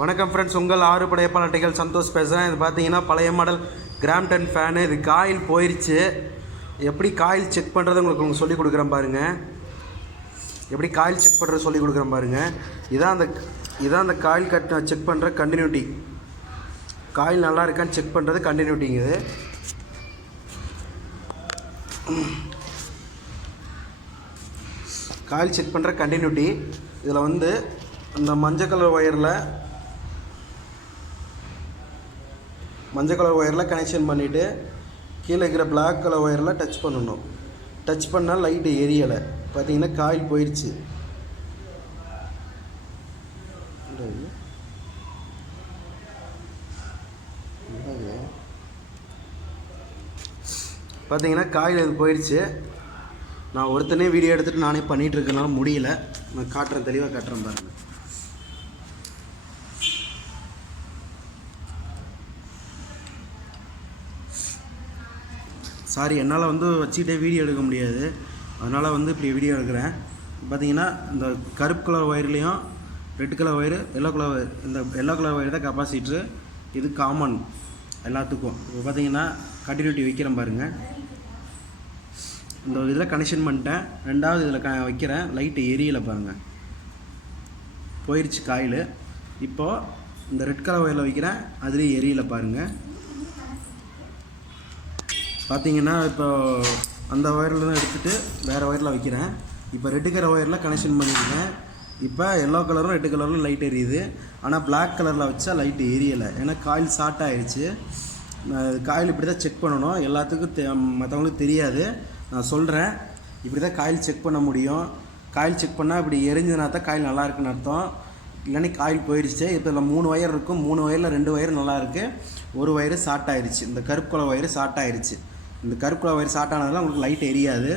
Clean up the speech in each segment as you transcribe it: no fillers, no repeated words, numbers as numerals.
வணக்கம் ஃப்ரெண்ட்ஸ், உங்கள் ஆறு படையப்பாளட்டைகள் சந்தோஷ் பேசுகிறேன். இது பார்த்தீங்கன்னா பழைய மாடல் கிராம்டன் ஃபேனு. இது காயில் போயிடுச்சு. எப்படி காயில் செக் பண்ணுறது உங்களுக்கு சொல்லிக் கொடுக்குறேன் பாருங்கள். எப்படி காயில் செக் பண்ணுறது சொல்லிக் கொடுக்குறேன் பாருங்கள். இதான் அந்த காயில் செக் பண்ணுற கண்டினியூட்டி. காயில் நல்லா இருக்கான்னு செக் பண்ணுறது கண்டினியூட்டிங்க. இது காயில் செக் பண்ணுற கண்டினியூட்டி. இதில் வந்து இந்த மஞ்சள் கலர் ஒயரில் கனெக்ஷன் பண்ணிவிட்டு கீழே இருக்கிற பிளாக் கலர் ஒயரில் டச் பண்ணணும். டச் பண்ணால் லைட்டு எரியலை. பார்த்தீங்கன்னா காயில் போயிடுச்சு. பார்த்தீங்கன்னா காயில் இது போயிடுச்சு. நான் ஒருத்தனே வீடியோ எடுத்துகிட்டு நானே பண்ணிகிட்ருக்கனால முடியல. நான் காட்டுறேன், தெளிவாக காட்டுறேன் பாருங்கள். சாரி, என்னால் வச்சுக்கிட்டே வீடியோ எடுக்க முடியாது. அதனால் இப்படி வீடியோ எடுக்கிறேன். பார்த்தீங்கன்னா இந்த கருப்பு கலர் ஒயர்லேயும் red colour wire, yellow colour wire, இந்த எல்லோ கலர் ஒயர் தான் கெப்பாசிட்ரு. இது காமன் எல்லாத்துக்கும். இப்போ பார்த்தீங்கன்னா கண்டினியூட்டி வைக்கிறேன் பாருங்கள். இந்த இதில் கனெக்ஷன் பண்ணிட்டேன். ரெண்டாவது இதில் வைக்கிறேன். லைட்டு எரியலை பாருங்கள், போயிடுச்சு காயில். இப்போது இந்த ரெட் கலர் ஒயரில் வைக்கிறேன், அதுலேயும் எரியலை பாருங்கள். பார்த்தீங்கன்னா இப்போ அந்த ஒயரில் தான் எடுத்துகிட்டு வேறு ஒயரில் வைக்கிறேன். இப்போ ரெட்டு கலர் ஒயரில் கனெக்ஷன் பண்ணியிருக்கேன். இப்போ எல்லோ கலரும் ரெட்டு கலரும் லைட் எரியுது. ஆனால் பிளாக் கலரில் வச்சா லைட்டு எரியலை. ஏன்னா காயில் ஷார்ட் ஆகிடுச்சு. காயில் இப்படி தான் செக் பண்ணணும். எல்லாத்துக்கும் மற்றவங்களுக்கு தெரியாது. நான் சொல்கிறேன், இப்படி தான் காயில் செக் பண்ண முடியும். காயில் செக் பண்ணால் இப்படி எரிஞ்சதுனா தான் காயில் நல்லா இருக்குன்னு அர்த்தம். இல்லைன்னா காயில் போயிடுச்சு. இப்போ இதில் 3 ஒயர் இருக்கும். 3 ஒயரில் 2 ஒயர் நல்லாயிருக்கு, ஒரு ஒயரு ஷார்ட் ஆகிடுச்சு. இந்த கருப்பு கலர் ஒயரு ஷார்ட் ஆகிடுச்சு. இந்த கருப்பு கலர் ஒயர் ஷார்ட் ஆனதுனால உங்களுக்கு லைட் எரியாது.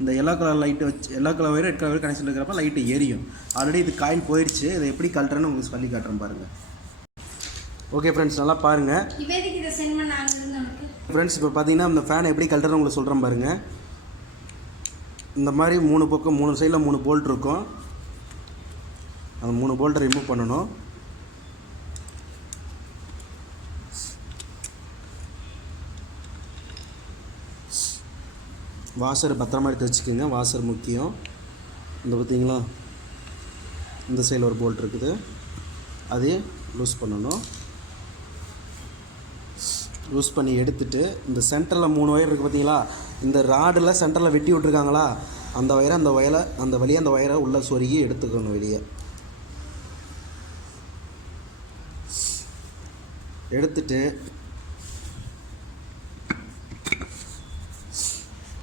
இந்த எல்லோ கலர் லைட்டு வச்சு yellow colour wire red colour wire connection இருக்கிறப்ப லைட்டு எரியும். ஆல்ரெடி இது காயில் போயிடுச்சு. இதை எப்படி கழட்டுறேன்னு உங்களுக்கு சொல்லி காட்டுறேன் பாருங்கள். ஓகே ஃப்ரெண்ட்ஸ், நல்லா பாருங்கள். ஃப்ரெண்ட்ஸ், இப்போ பார்த்தீங்கன்னா இந்த ஃபேனை எப்படி கழட்டுறேன்னு உங்களுக்கு சொல்கிறேன் பாருங்கள். இந்த மாதிரி 3 பக்கம் 3 சைடில் 3 போல்ட் இருக்கும். அந்த 3 போல்ட்டை ரிமூவ் பண்ணணும். வாஷர் பத்திரமா எடுத்து வச்சுக்கோங்க. வாஷர் முக்கியம். இந்த பார்த்தீங்களா, இந்த சைடில் ஒரு போல்ட் இருக்குது, அதையும் லூஸ் பண்ணணும். லூஸ் பண்ணி எடுத்துகிட்டு இந்த சென்டரில் 3 ஒயர் இருக்குது பார்த்தீங்களா, இந்த ராடில் சென்டரில் வெட்டி விட்ருக்காங்களா, அந்த வழியாக அந்த ஒயரை உள்ளே சொருகி எடுத்துக்கணும் வெளியே. எடுத்துட்டு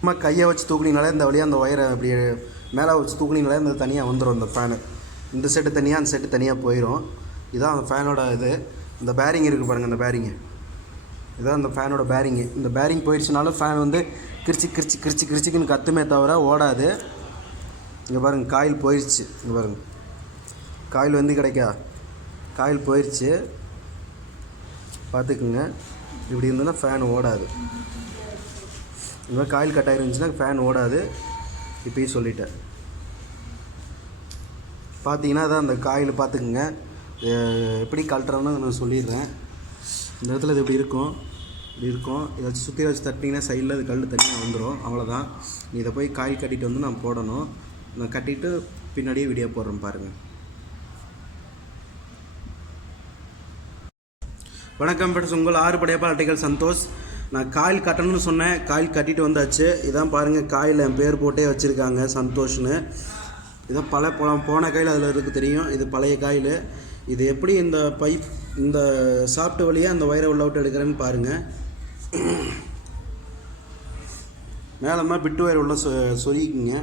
சும்மா கையை வச்சு தூக்குனீங்கனாலே இந்த வழியாக அந்த ஒயரை அப்படி மேலே வச்சு தூக்குனீங்கனாலே இந்த தனியாக வந்துடும். இந்த ஃபேனு இந்த செட்டு தனியாக, அந்த செட்டு தனியாக போயிடும். இதுதான் அந்த ஃபேனோட இது. இந்த பேரிங் இருக்குது பாருங்கள், இந்த பேரிங்கு இதுதான் இந்த ஃபேனோட பேரிங்கு. இந்த பேரிங் போயிடுச்சுனாலும் ஃபேன் கிரிச்சிக்குன்னு கத்துமே தவிர ஓடாது. இங்கே பாருங்கள், காயில் போயிடுச்சு. இங்கே பாருங்கள், காயில் கிடைக்கா, காயில் போயிடுச்சு. பார்த்துக்குங்க. இப்படி இருந்ததுன்னா ஃபேன் ஓடாது. இந்த மாதிரி காயில் கட் ஆகிருந்துச்சுன்னா ஃபேன் ஓடாது. இப்போயும் சொல்லிட்டேன். பார்த்தீங்கன்னா அதான் அந்த காயில் பார்த்துக்குங்க. எப்படி கழட்டுறோன்னு நான் சொல்லிடுறேன். இந்த இடத்துல இது இப்படி இருக்கும். இதை வச்சு சுற்றி வச்சு தட்டிங்கன்னா சைடில் அது கல் தனியாக வந்துடும். அவ்வளோதான். இதை போய் காயில் கட்டிட்டு வந்து நான் போடணும். நான் கட்டிட்டு பின்னாடியே வீடியோ போடுறேன் பாருங்கள். வணக்கம் ஃப்ரெண்ட்ஸ், உங்கள் 6 படையப்பாளட்டைகள் சந்தோஷ். நான் காயில் கட்டணும்னு சொன்னேன், காயில் கட்டிட்டு வந்தாச்சு. இதான் பாருங்கள், காயில் என் பேர் போட்டே வச்சுருக்காங்க, சந்தோஷ்னு. இதான் போன காயில் அதில் இருக்குது தெரியும். இது பழைய காயில். இது எப்படி இந்த சாஃப்ட் வழியாக அந்த ஒயரை உள்ள விட்டு எடுக்கிறேன்னு பாருங்கள். மேலமா பிட்டு ஒயர் உள்ள சொருகிக்குங்க.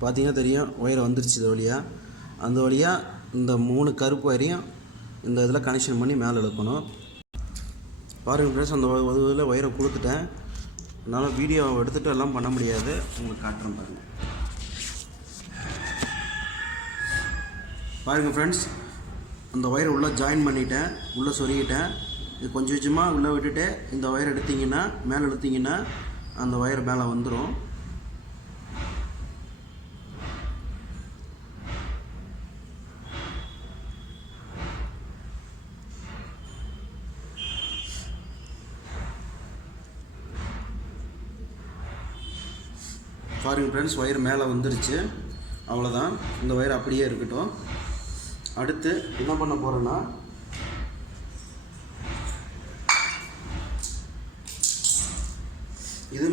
பார்த்தீங்கன்னா தெரியும் ஒயர் வந்துருச்சு இது வழியாக. அந்த வழியாக இந்த 3 கருப்பு ஒயரையும் இந்த இதில் கனெக்ஷன் பண்ணி மேலே இழுக்கணும். பாருங்கள் ஃப்ரெண்ட்ஸ், அந்த இதில் ஒயரை கொடுத்துட்டேன். அதனால் வீடியோ எடுத்துகிட்டு எல்லாம் பண்ண முடியாது, உங்களுக்கு காட்டுறேன் பாருங்கள். பாருங்கள் ஃப்ரெண்ட்ஸ், அந்த ஒயரை உள்ளே ஜாயின் பண்ணிவிட்டேன், உள்ளே சொருகிட்டேன். இது கொஞ்சம் கொஞ்சமாக உள்ளே விட்டுட்டு இந்த ஒயர் எடுத்திங்கன்னா மேலே எடுத்திங்கன்னா அந்த ஒயர் மேலே வந்துடும். பாருங்கள் ஃப்ரெண்ட்ஸ், ஒயர் மேலே வந்துருச்சு. அவ்வளோதான், இந்த ஒயர் அப்படியே இருக்கட்டும். அடுத்து என்ன பண்ண போகிறேன்னா, இது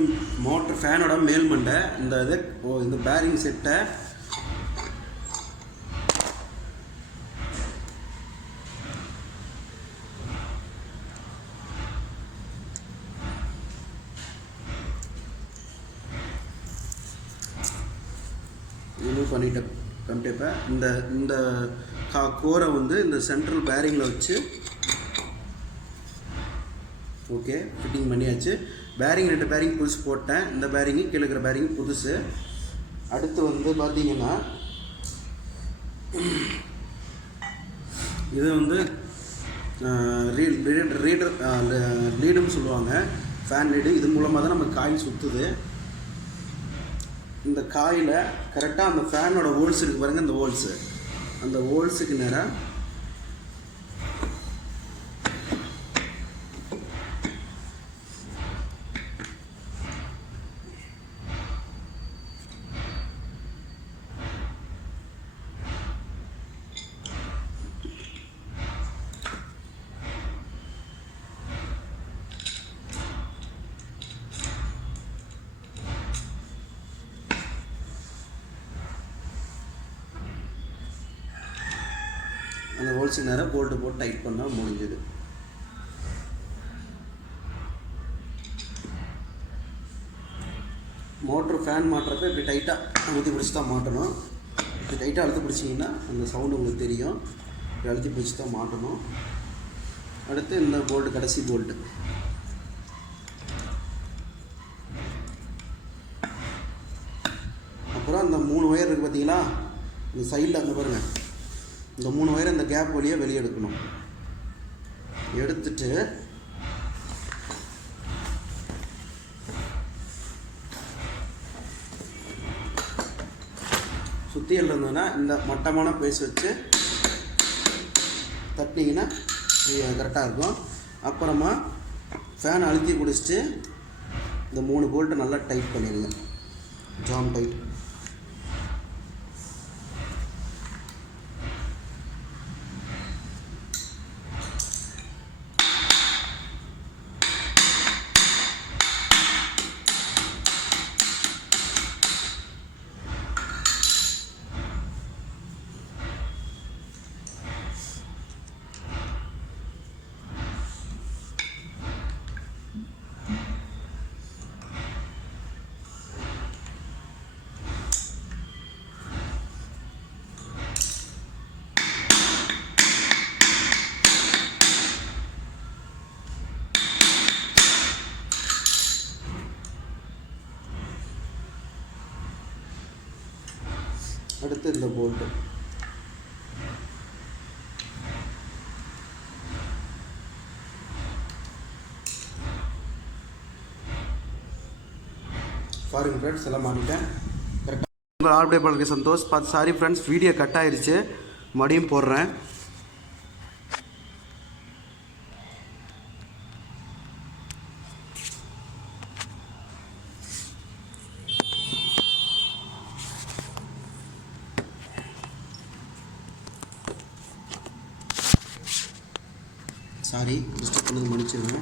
மோட்டர் ஃபேனோட மேல் மண்டை. இந்த பேரிங் செட்டை ரிமூவ் பண்ணிட்டேன். கண்டிப்பாக இந்த கோரை இந்த சென்ட்ரல் பேரிங்கில் வச்சு ஓகே ஃபிட்டிங் பண்ணியாச்சு. பேரிங் 2 பேரிங் புதுசு போட்டேன். இந்த பேரிங்கு கீழே இருக்கிற பேரிங் புதுசு. அடுத்து பார்த்தீங்கன்னா இது லீடுன்னு சொல்லுவாங்க, ஃபேன் லீடு. இது மூலமாக தான் நம்ம காயில் சுற்றுது. இந்த காயில் கரெக்டாக அந்த ஃபேனோட ஹோல்ஸ் இருக்குது பாருங்கள், இந்த ஹோல்ஸு, அந்த ஹோல்ஸுக்கு நேராக அந்த ஹோல்ஸுக்கு நேராக போல்ட்டு போட்டு டைட் பண்ணால் முடிஞ்சது. மோட்ரு ஃபேன் மாட்டுறப்ப இப்படி டைட்டாக அழுத்தி பிடிச்சி தான் மாட்டணும். இப்படி டைட்டாக அழுத்தி பிடிச்சிங்கன்னா அந்த சவுண்டு உங்களுக்கு தெரியும். இப்படி அழுத்தி பிடிச்சி தான் மாட்டணும். அடுத்து இந்த போல்ட்டு, கடைசி போல்ட்டு. அப்புறம் அந்த 3 ஒயர் இருக்குது பார்த்தீங்களா, இந்த சைடில் அங்கே பாருங்கள், இந்த 3 ஒயரை இந்த கேப் வழியாக வெளியே எடுக்கணும். எடுத்துட்டு சுத்தியல் இருந்ததுன்னா இந்த மட்டமான பேஸ் வச்சு தட்டினீங்கன்னா கரெக்டாக இருக்கும். அப்புறமா ஃபேன் அழுத்தி பிடிச்சிட்டு இந்த 3 போல்ட்டு நல்லா டைட் பண்ணிடுங்க, ஜாம் டைட். அடுத்து இந்த போல்ட்டு பாருங்கள் ஃப்ரெண்ட்ஸ், எல்லாம் மாட்டிட்டேன் கரெக்டாக. உங்கள் ஆர்டே பண்ணுறது சந்தோஷ். பார்த்து சாரி ஃப்ரெண்ட்ஸ், வீடியோ கட் ஆயிடுச்சு, மறுபடியும் போடுறேன். சாரி, டிஸ்டர்ப் பண்ணது மன்னிச்சிடுங்க.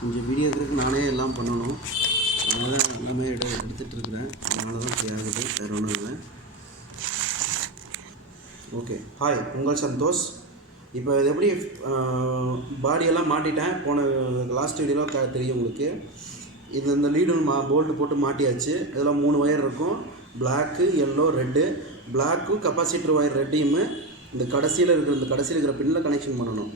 கொஞ்சம் வீடியோ இருக்கிறதுக்கு நானே எல்லாம் பண்ணணும், அதனால தான் எல்லாமே எடுத்துகிட்ருக்குறேன். அதனால தான் இப்படி ஆகுது, வேறு ஒன்றும் இல்லை. ஓகே, ஹாய், உங்கள் சந்தோஷ். இப்போ இது எப்படி பாடியெல்லாம் மாட்டிட்டேன். போன லாஸ்ட் வீடியோவில் தெரியும் உங்களுக்கு. இது இந்த லீடு போல்ட்டு போட்டு மாட்டியாச்சு. இதில் 3 ஒயர் இருக்கும். Black yellow red. பிளாக்கும் கெப்பாசிட்டர் ஒயர் ரெட்டையுமே இந்த கடைசியில் இருக்கிற பின்னில் கனெக்ஷன் பண்ணணும்.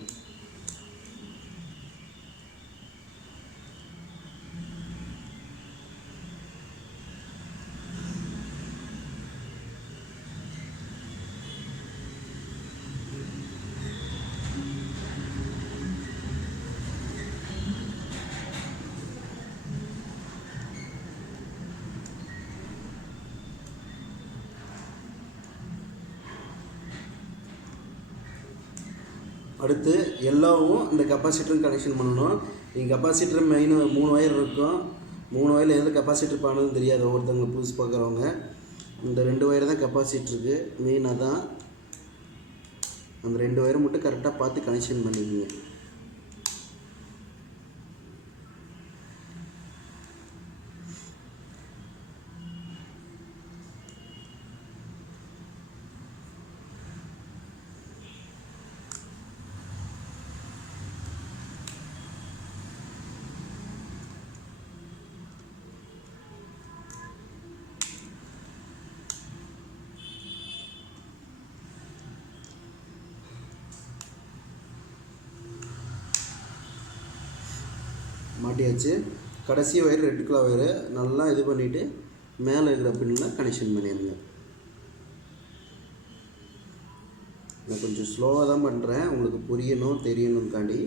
அடுத்து எல்லோவும் இந்த கெப்பாசிட்டரும் கனெக்ஷன் பண்ணணும். இங்கே கெப்பாசிட்டர் மெயின் 3 ஒயர் இருக்கும். 3 ஒயரில் எது கெப்பாசிட்டர் பண்ணணும்னு தெரியாது ஒவ்வொருத்தவங்க புதுசு பார்க்குறவங்க. இந்த 2 ஒயர் தான் கெப்பாசிட்டருக்கு மெயினாக தான். அந்த 2 ஒயரை மட்டும் கரெக்டாக பார்த்து கனெக்ஷன் பண்ணிக்கோங்க. மாட்டியாச்சு. கடைசி ஒயர் ரெட் கலர் ஒயரு நல்லா இது பண்ணிவிட்டு மேலே இருக்கிற பின்னில் கனெக்ஷன் பண்ணிடுங்க. நான் கொஞ்சம் ஸ்லோவாக தான் பண்ணுறேன், உங்களுக்கு புரியணும் தெரியணும்காண்டி.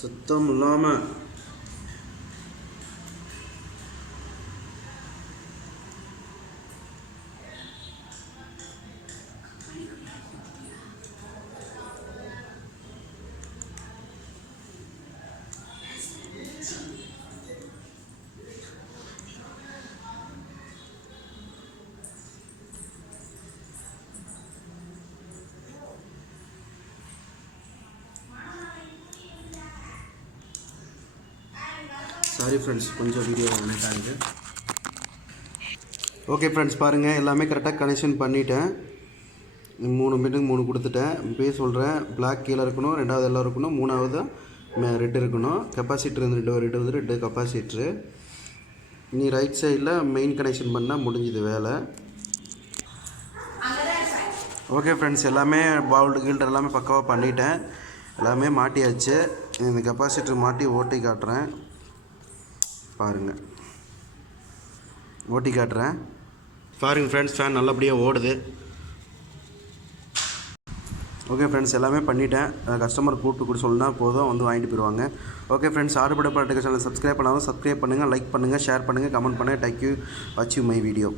சுத்தம் இல்லாமல் சாரி ஃப்ரெண்ட்ஸ், கொஞ்சம் வீடியோ லேட் ஆகுது. ஓகே ஃப்ரெண்ட்ஸ், பாருங்கள் எல்லாமே கரெக்டாக கனெக்ஷன் பண்ணிட்டேன். 3 மீட்டருக்கு 3 கொடுத்துட்டேன். இப்போயே சொல்கிறேன், பிளாக் கீழே இருக்கணும், 2வது எல்லாம் இருக்கணும், 3வது ரெட் இருக்கணும். கெப்பாசிட்டர் வந்து 2 கெப்பாசிட்ரு. நீ ரைட் சைடில் மெயின் கனெக்ஷன் பண்ணால் முடிஞ்சுது வேலை. ஓகே ஃப்ரெண்ட்ஸ், எல்லாமே பவுல்டு கில்டர் எல்லாமே பக்காவாக பண்ணிட்டேன். எல்லாமே மாட்டியாச்சு. இந்த கெப்பாசிட்டர் மாட்டி ஓட்டி காட்டுறேன் பாருங்கள். ஓட்டி காட்டுறேன் பாருங்கள் ஃப்ரெண்ட்ஸ். ஃபேன் நல்லபடியாக ஓடுது. ஓகே ஃப்ரெண்ட்ஸ், எல்லாமே பண்ணிட்டேன். கஸ்டமர் கூப்பிட்டு கூட சொன்னா போதும், வந்து வாங்கிட்டு போயிடுவாங்க. ஓகே ஃப்ரெண்ட்ஸ், ஆர்டர் பண்ண சேனல் சப்ஸ்கிரைப் பண்ணாலும் சப்ஸ்கிரைப் பண்ணுங்கள், லைக் பண்ணுங்கள், ஷேர் பண்ணுங்கள், கமெண்ட் பண்ணுங்கள். தேங்க்யூ வாட்சிங் மை வீடியோ.